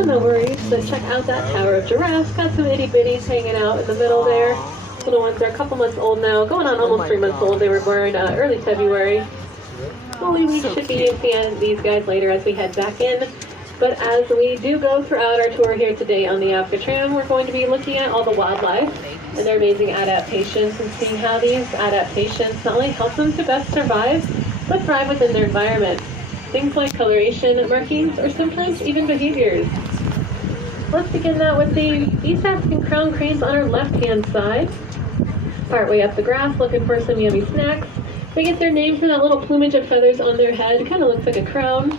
so no worries. But check out that tower of giraffes. Got some itty bitties hanging out in the middle there. Little ones are a couple months old now, going on almost 3 months old. They were born early February. Well, we should be seeing these guys later as we head back in. But as we do go throughout our tour here today on the Africa Tram, we're going to be looking at all the wildlife and their amazing adaptations and seeing how these adaptations not only help them to best survive, but thrive within their environment. Things like coloration, markings, or sometimes even behaviors. Let's begin that with the East African crown cranes on our left-hand side. Partway up the grass, looking for some yummy snacks. They get their name from that little plumage of feathers on their head. It kind of looks like a crown,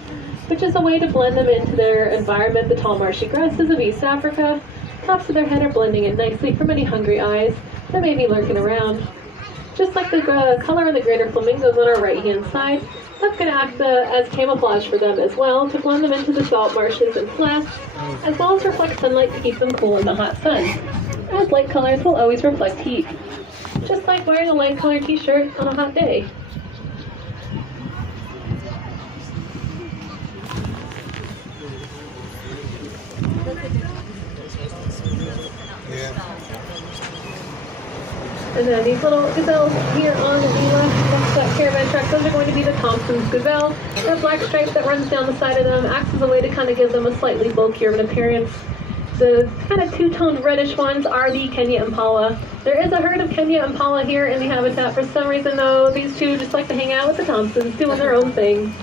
which is a way to blend them into their environment. The tall marshy grasses of East Africa. Tops of their head are blending in nicely from any hungry eyes that may be lurking around. Just like the color on the greater flamingos on our right-hand side, that's going to act as camouflage for them as well, to blend them into the salt marshes and flats, as well as reflect sunlight to keep them cool in the hot sun, as light colors will always reflect heat. Just like wearing a light colored t-shirt on a hot day. And then these little gazelles here on the left, that caravan track, those are going to be the Thompson's gazelle. That black stripe that runs down the side of them acts as a way to kind of give them a slightly bulkier of an appearance. The kind of two-toned reddish ones are the Kenya Impala. There is a herd of Kenya Impala here in the habitat. For some reason, though, these two just like to hang out with the Thompsons, doing their own thing.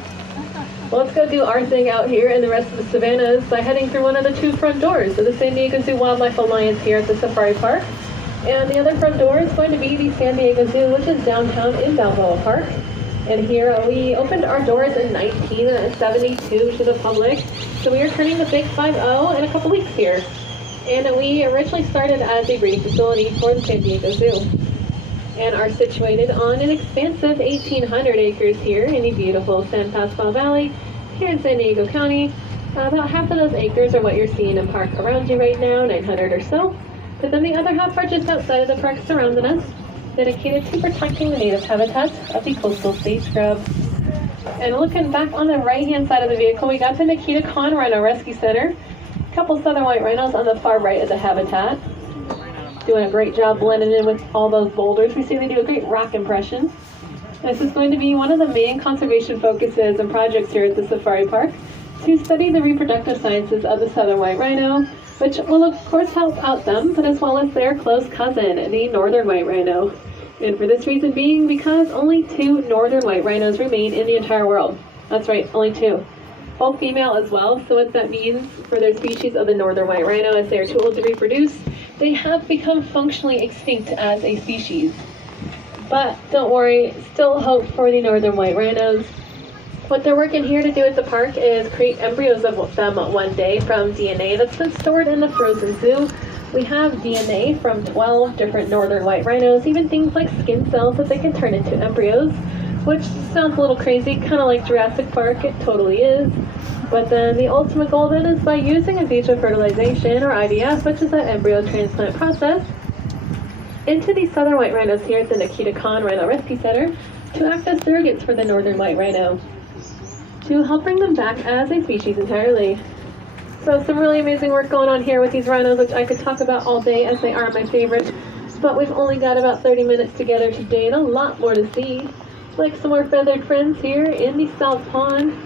Well, let's go do our thing out here in the rest of the savannas by heading through one of the two front doors of the San Diego Zoo Wildlife Alliance here at the Safari Park. And the other front door is going to be the San Diego Zoo, which is downtown in Balboa Park. And here we opened our doors in 1972 to the public. So we are turning the big 5-0 in a couple weeks here. And we originally started as a breeding facility for the San Diego Zoo. And are situated on an expansive 1,800 acres here in the beautiful San Pasqual Valley here in San Diego County. About half of those acres are what you're seeing in park around you right now, 900 or so. But then the other half are just outside of the park surrounding us, dedicated to protecting the native habitats of the coastal state scrub. And looking back on the right-hand side of the vehicle, we got the Nikita Khan Rhino Rescue Center. A couple southern white rhinos on the far right of the habitat. Doing a great job blending in with all those boulders. We see they do a great rock impression. This is going to be one of the main conservation focuses and projects here at the Safari Park, to study the reproductive sciences of the southern white rhino, which will of course help out them, but as well as their close cousin, the northern white rhino. And for this reason being, because only 2 northern white rhinos remain in the entire world. That's right, only 2. Both female as well, so what that means for their species of the northern white rhino, as they are too old to reproduce, they have become functionally extinct as a species. But don't worry, still hope for the northern white rhinos. What they're working here to do at the park is create embryos of them one day from DNA that's been stored in the frozen zoo. We have DNA from 12 different northern white rhinos, even things like skin cells that they can turn into embryos, which sounds a little crazy, kind of like Jurassic Park, it totally is. But then the ultimate goal then is by using in vitro fertilization, or IVF, which is that embryo transplant process, into the southern white rhinos here at the Nikita Khan Rhino Rescue Center to act as surrogates for the northern white rhino, to help bring them back as a species entirely. So some really amazing work going on here with these rhinos, which I could talk about all day as they are my favorite, but we've only got about 30 minutes together today and a lot more to see. Like some more feathered friends here in the South Pond,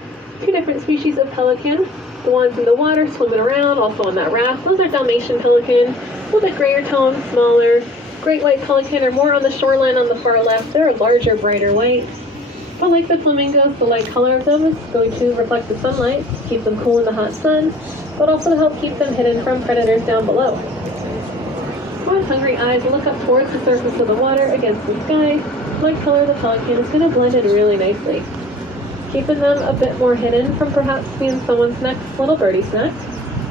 2 different species of pelican, the ones in the water swimming around, also on that raft. Those are Dalmatian pelican, a little bit grayer tone, smaller. Great white pelican are more on the shoreline on the far left. They're a larger, brighter white. But like the flamingos, the light color of them is going to reflect the sunlight, keep them cool in the hot sun, but also to help keep them hidden from predators down below. With hungry eyes, look up towards the surface of the water against the sky. Light color of the pelican is going to blend in really nicely, keeping them a bit more hidden from perhaps being someone's next little birdie snack.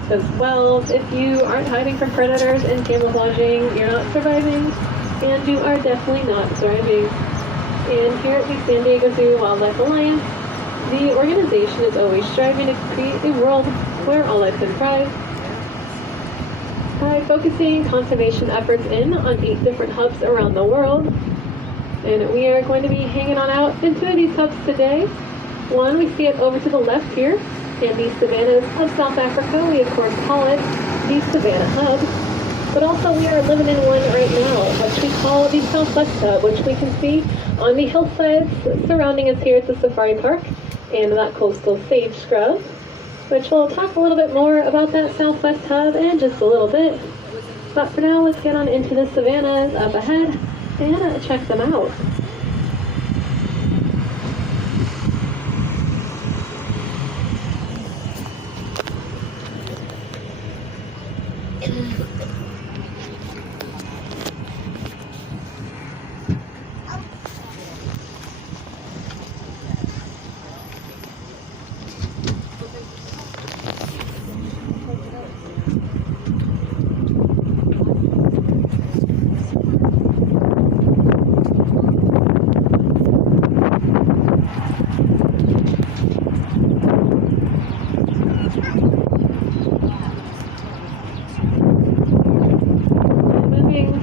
As well, if you aren't hiding from predators and camouflaging, you're not surviving, and you are definitely not thriving. And here at the San Diego Zoo Wildlife Alliance, the organization is always striving to create a world where all life can thrive by focusing conservation efforts on 8 different hubs around the world. And we are going to be hanging on out into these hubs today. One, we see it over to the left here, and the savannas of South Africa. We of course call it the Savannah Hub. But also we are living in one right now, which we call the Southwest Hub, which we can see on the hillsides surrounding us here at the Safari Park and that coastal sage scrub, which we'll talk a little bit more about that Southwest Hub in just a little bit. But for now, let's get on into the savannas up ahead and check them out.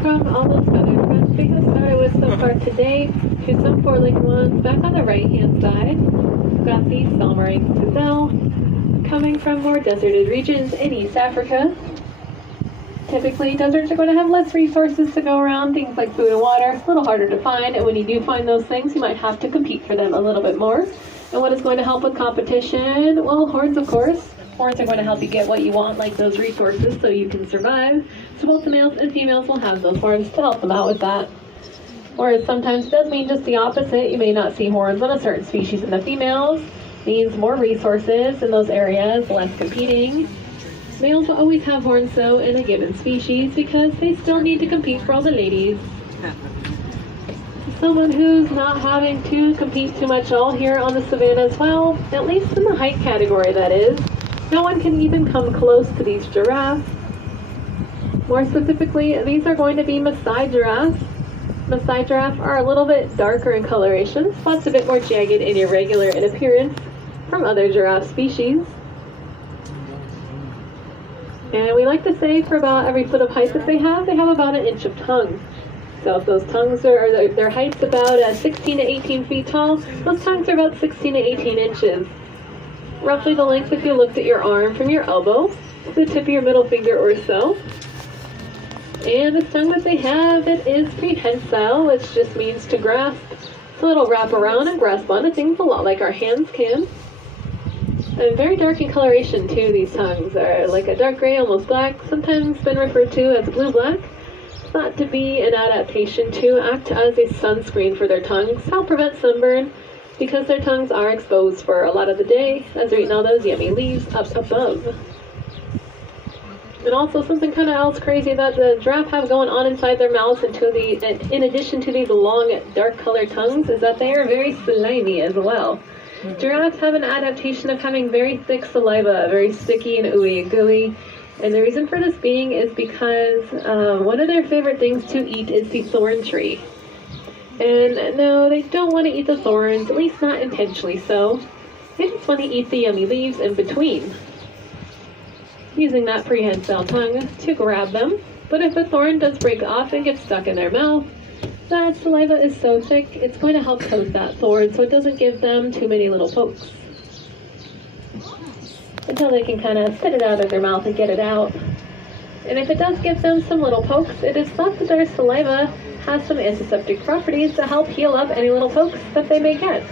From all those feathered friends we have started with so far today to some four-legged ones. Back on the right-hand side, we've got the Salmoreign gazelle coming from more deserted regions in East Africa. Typically, deserts are going to have less resources to go around, things like food and water, a little harder to find, and when you do find those things, you might have to compete for them a little bit more. And what is going to help with competition? Well, horns, of course. Horns are going to help you get what you want, like those resources, so you can survive. So both the males and females will have those horns to help them out with that. Whereas sometimes it does mean just the opposite. You may not see horns on a certain species in the females. Means more resources in those areas, less competing. Males will always have horns, though, in a given species because they still need to compete for all the ladies. Someone who's not having to compete too much all here on the savannah as well, at least in the height category, that is. No one can even come close to these giraffes. More specifically, these are going to be Maasai giraffes. Maasai giraffes are a little bit darker in coloration, spots a bit more jagged and irregular in appearance from other giraffe species. And we like to say for about every foot of height that they have about an inch of tongue. So if those tongues are, their height's about 16 to 18 feet tall, those tongues are about 16 to 18 inches. Roughly the length if you looked at your arm from your elbow to the tip of your middle finger or so. And the tongue that they have, it is prehensile, which just means to grasp. So it'll wrap around and grasp onto things a lot like our hands can. And very dark in coloration too, these tongues are like a dark gray, almost black, sometimes been referred to as blue-black. Thought to be an adaptation to act as a sunscreen for their tongues, help prevent sunburn, because their tongues are exposed for a lot of the day as they're eating all those yummy leaves up above. And also something kind of else crazy that the giraffe have going on inside their mouths in addition to these long dark colored tongues is that they are very slimy as well. Giraffes have an adaptation of having very thick saliva, very sticky and ooey and gooey. And the reason for this being is because one of their favorite things to eat is the thorn tree. And no, they don't want to eat the thorns, at least not intentionally so. They just want to eat the yummy leaves in between, using that prehensile tongue to grab them. But if a thorn does break off and get stuck in their mouth, that saliva is so thick, it's going to help coat that thorn so it doesn't give them too many little pokes, until they can kind of spit it out of their mouth and get it out. And if it does give them some little pokes, it is thought that their saliva has some antiseptic properties to help heal up any little pokes that they may get.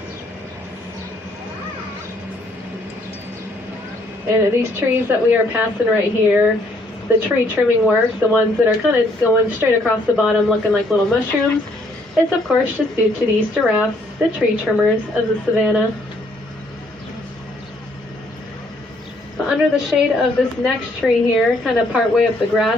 And these trees that we are passing right here, the tree trimming work, the ones that are kind of going straight across the bottom looking like little mushrooms, it's of course just due to these giraffes, the tree trimmers of the savannah. But under the shade of this next tree here, kind of part way up the grass,